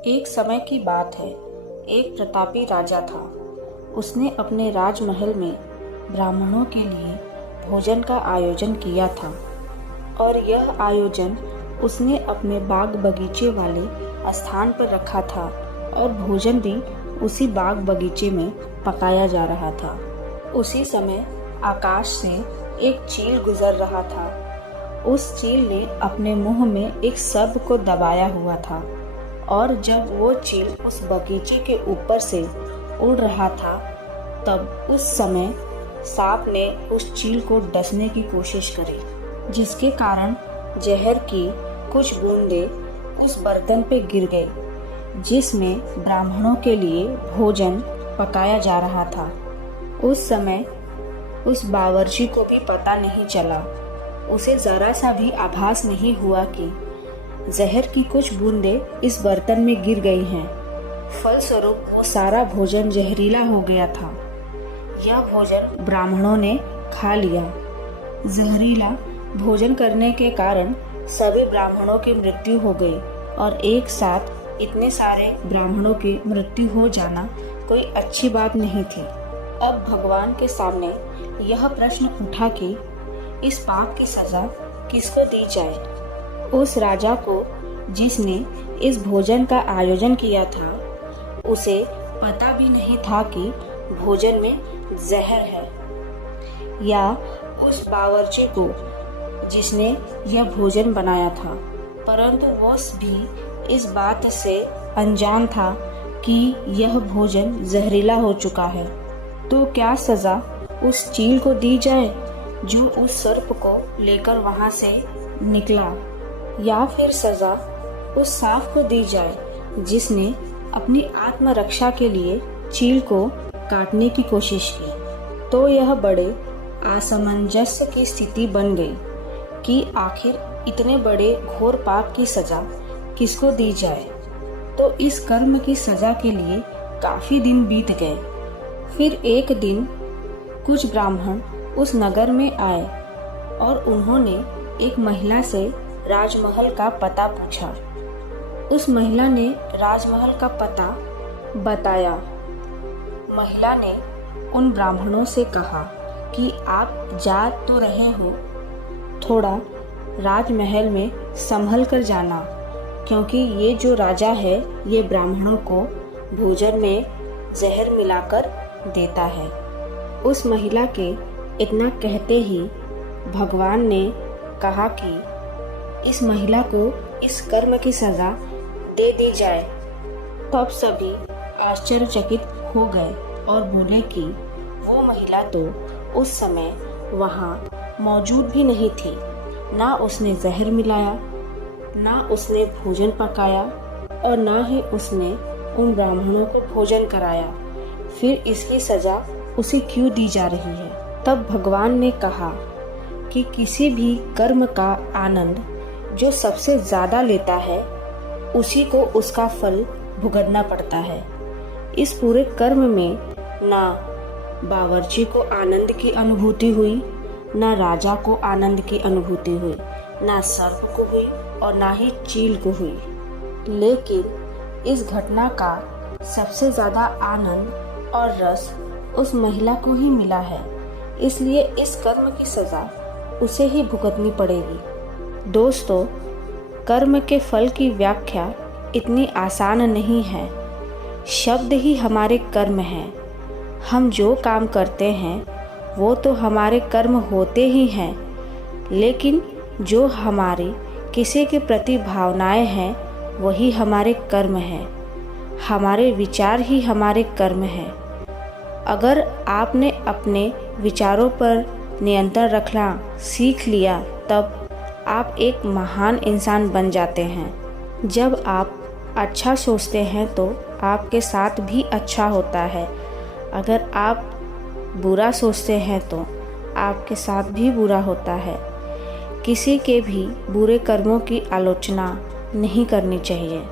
एक समय की बात है। एक प्रतापी राजा था। उसने अपने राजमहल में ब्राह्मणों के लिए भोजन का आयोजन किया था और यह आयोजन उसने अपने बाग बगीचे वाले स्थान पर रखा था और भोजन भी उसी बाग बगीचे में पकाया जा रहा था। उसी समय आकाश से एक चील गुजर रहा था। उस चील ने अपने मुंह में एक सर्प को दबाया हुआ था और जब वो चील उस बगीचे के ऊपर से उड़ रहा था तब उस समय सांप ने उस चील को डसने की कोशिश करी, जिसके कारण जहर की कुछ बूंदें उस बर्तन पे गिर गई जिसमें ब्राह्मणों के लिए भोजन पकाया जा रहा था। उस समय उस बावर्ची को भी पता नहीं चला, उसे जरा सा भी आभास नहीं हुआ कि जहर की कुछ बूंदें इस बर्तन में गिर गई हैं। फलस्वरूप वो सारा भोजन जहरीला हो गया था। यह भोजन ब्राह्मणों ने खा लिया। जहरीला भोजन करने के कारण सभी ब्राह्मणों की मृत्यु हो गई और एक साथ इतने सारे ब्राह्मणों की मृत्यु हो जाना कोई अच्छी बात नहीं थी। अब भगवान के सामने यह प्रश्न उठा कि इस पाप की सजा किसको दी जाए। उस राजा को जिसने इस भोजन का आयोजन किया था उसे पता भी नहीं था कि भोजन में जहर है, या उस बावर्ची को जिसने यह भोजन बनाया था, परंतु वो भी इस बात से अनजान था कि यह भोजन जहरीला हो चुका है। तो क्या सजा उस चील को दी जाए जो उस सर्प को लेकर वहां से निकला, या फिर सजा उस सांप को दी जाए जिसने अपनी आत्मरक्षा के लिए चील को काटने की कोशिश की। तो यह बड़े असमंजस्य की स्थिति बन गई कि आखिर इतने बड़े घोर पाप की सजा किसको दी जाए। तो इस कर्म की सजा के लिए काफी दिन बीत गए। फिर एक दिन कुछ ब्राह्मण उस नगर में आए और उन्होंने एक महिला से राजमहल का पता पूछा। उस महिला ने राजमहल का पता बताया। महिला ने उन ब्राह्मणों से कहा कि आप जा तो रहे हो, थोड़ा राजमहल में संभल कर जाना, क्योंकि ये जो राजा है ये ब्राह्मणों को भोजन में जहर मिलाकर देता है। उस महिला के इतना कहते ही भगवान ने कहा कि इस महिला को इस कर्म की सजा दे दी जाए। तब सभी आश्चर्यचकित हो गए और बोले कि वो महिला तो उस समय वहाँ मौजूद भी नहीं थी, ना उसने जहर मिलाया, ना उसने भोजन पकाया और ना ही उसने उन ब्राह्मणों को भोजन कराया। फिर इसकी सजा उसे क्यों दी जा रही है। तब भगवान ने कहा कि किसी भी कर्म का आनंद जो सबसे ज्यादा लेता है उसी को उसका फल भुगतना पड़ता है। इस पूरे कर्म में ना बावर्ची को आनंद की अनुभूति हुई, ना राजा को आनंद की अनुभूति हुई, ना सर्प को हुई और ना ही चील को हुई। लेकिन इस घटना का सबसे ज्यादा आनंद और रस उस महिला को ही मिला है, इसलिए इस कर्म की सजा उसे ही भुगतनी पड़ेगी। दोस्तों, कर्म के फल की व्याख्या इतनी आसान नहीं है। शब्द ही हमारे कर्म हैं। हम जो काम करते हैं वो तो हमारे कर्म होते ही हैं, लेकिन जो हमारी किसी के प्रति भावनाएं हैं वही हमारे कर्म हैं। हमारे विचार ही हमारे कर्म हैं। अगर आपने अपने विचारों पर नियंत्रण रखना सीख लिया तब आप एक महान इंसान बन जाते हैं। जब आप अच्छा सोचते हैं तो आपके साथ भी अच्छा होता है। अगर आप बुरा सोचते हैं तो आपके साथ भी बुरा होता है। किसी के भी बुरे कर्मों की आलोचना नहीं करनी चाहिए।